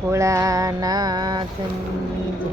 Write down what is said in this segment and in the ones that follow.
ભોળાનાથની જય.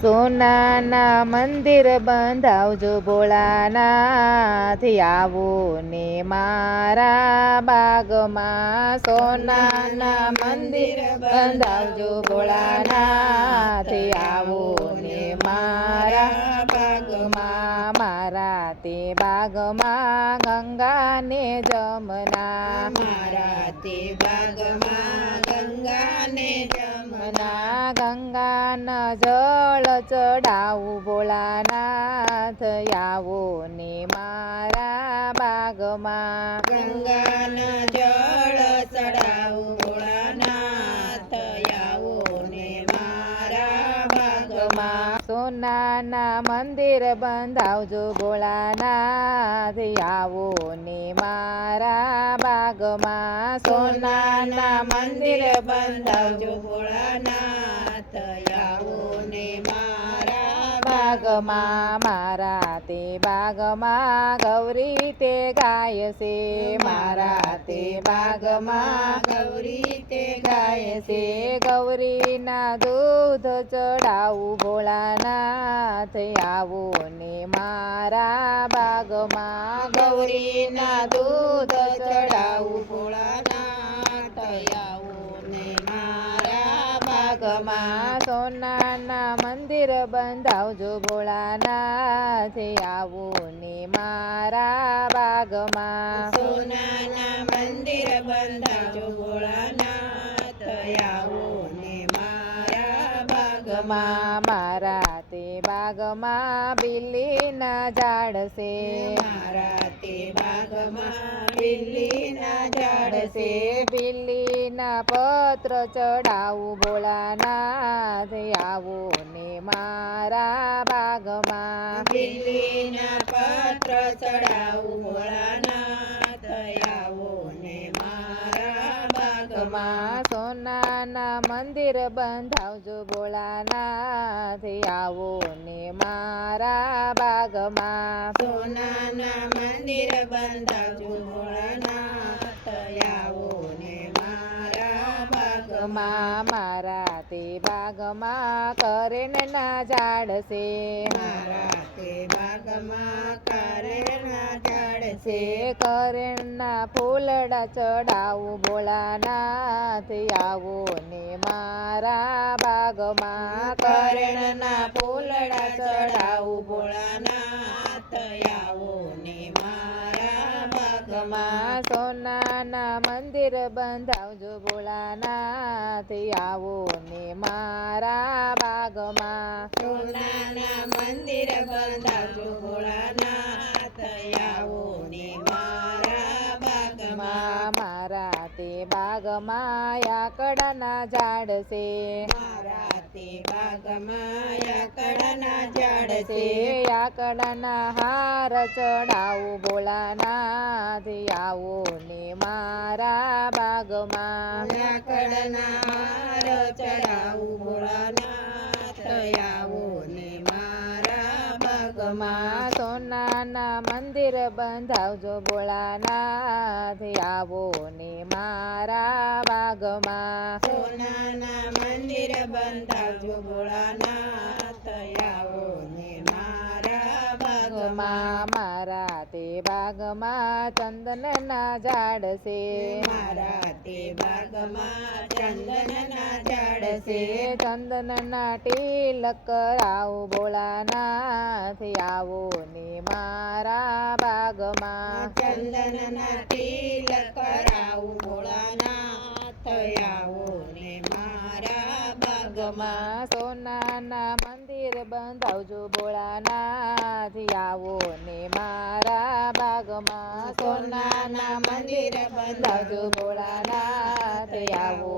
સોનાના મંદિર બંધાવજો ભોળાનાથ, આવો ને મારા બાગમાં. સોનાના મંદિર બંધાવજો ભોળાનાથ, આવો ને મારા બાગમાં. મારા તે બાગમાં ગંગા ને જમના, મારા તે બાગમાં ગંગા ને જમના. ગંગાના જળ ચડાવું ભોળાનાથ, આવો ને મારા બાગમાં. ગંગાના જળ ચડાવું ભોળાનાથ, આવો ને મારા બાગમાં. સોનાના મંદિર બંધાવજો ભોળાનાથ, આવો ને મારા બાગમાં. સોનાના મંદિર બંધાવજો ભોળાનાથ, આવો ને મારા બાગમાં. મારા તે બાગમાં ગૌરી તે ગાય છે, મારા તે બાગમાં ગૌરી તે ગાય છે. ગૌરીના દૂધ ચડાવું ભોળાનાથ, આવો ને મારા બાગમાં. ગૌરીના દૂધ ચડાવું ભોળાનાથ, આવો ને મારા બાગમાં. સોનાના મંદિર બંધાવજો ભોળાનાથ, આવો ને મારા બાગમાં. સોનાના મંદિર બંધાવજો ભોળાનાથ, આવો ને મારા બાગમાં. મારા તે બાગમાં બિલ્લીના ઝાડ છે, મારા તે બાગમાં બિલ્લીના ઝાડ છે. બિલ્લીના પત્ર ચડાવું ભોળાનાથ, આવો ને મારા બાગમાં. બિલ્લીના પત્ર ચડાવું ભોળાનાથ, આવો ને મારા બાગમાં. સોનાના મંદિર બંધાવજો ભોળાનાથ, આવો ને મારા બાગમાં. સોનાના મંદિર બંધાવજો ભોળાનાથ, આવો ને મારા બાગમાં. મારા તે બાગમાં કરેણના ઝાડ છે, મારા તે બાગમાં કારેલના ઝાડ છે. કરેણના ફૂલડા ચડાવું ભોળાનાથ, આવો ને મારા બાગમાં. કરણના ફૂલડા ચડાવું ભોળાનાથ, આવો ને મારા બાગમાં. સોનાના મંદિર બંધાવજો ભોળાનાથ, આવો ને મારા બાગમાં. સોનાના મંદિર બંધાવજો ભોળાનાથ, આવો ને મારા બાગમાં. મારા તે બાગમાં આકડાના ઝાડ છે, મારા તે બાગમાં આકડાના ઝાડ છે. આકડાના હાર ચડાવું ભોળાનાથ, આવો ને મારા બાગમાં. આકડાના હાર ચડાવું ભોળાનાથ, આવો ને મારા બાગમાં. સોનાના મંદિર બંધાવજો ભોળાનાથ, આવો ને મારા બાગમાં. સોનાના મંદિર બંધાવજો ભોળાનાથ, આવો ને મારા બાગમાં. મારા તે બાગમાં ચંદનના ઝાડ છે, મારા તે બાગમાં ચંદનના ઝાડ છે. ચંદનના તિલક કરાવું ભોળાનાથ, આવો ને મારા બાગમાં. ચંદનના તિલક કરાવું ભોળાનાથ, આવો ને મારા બાગમાં. સોનાના મંદિર બંધાવજો ભોળાનાથ, આવો ને મારા બાગમાં. સોનાના મંદિર બંધાવજો ભોળાનાથ, આવો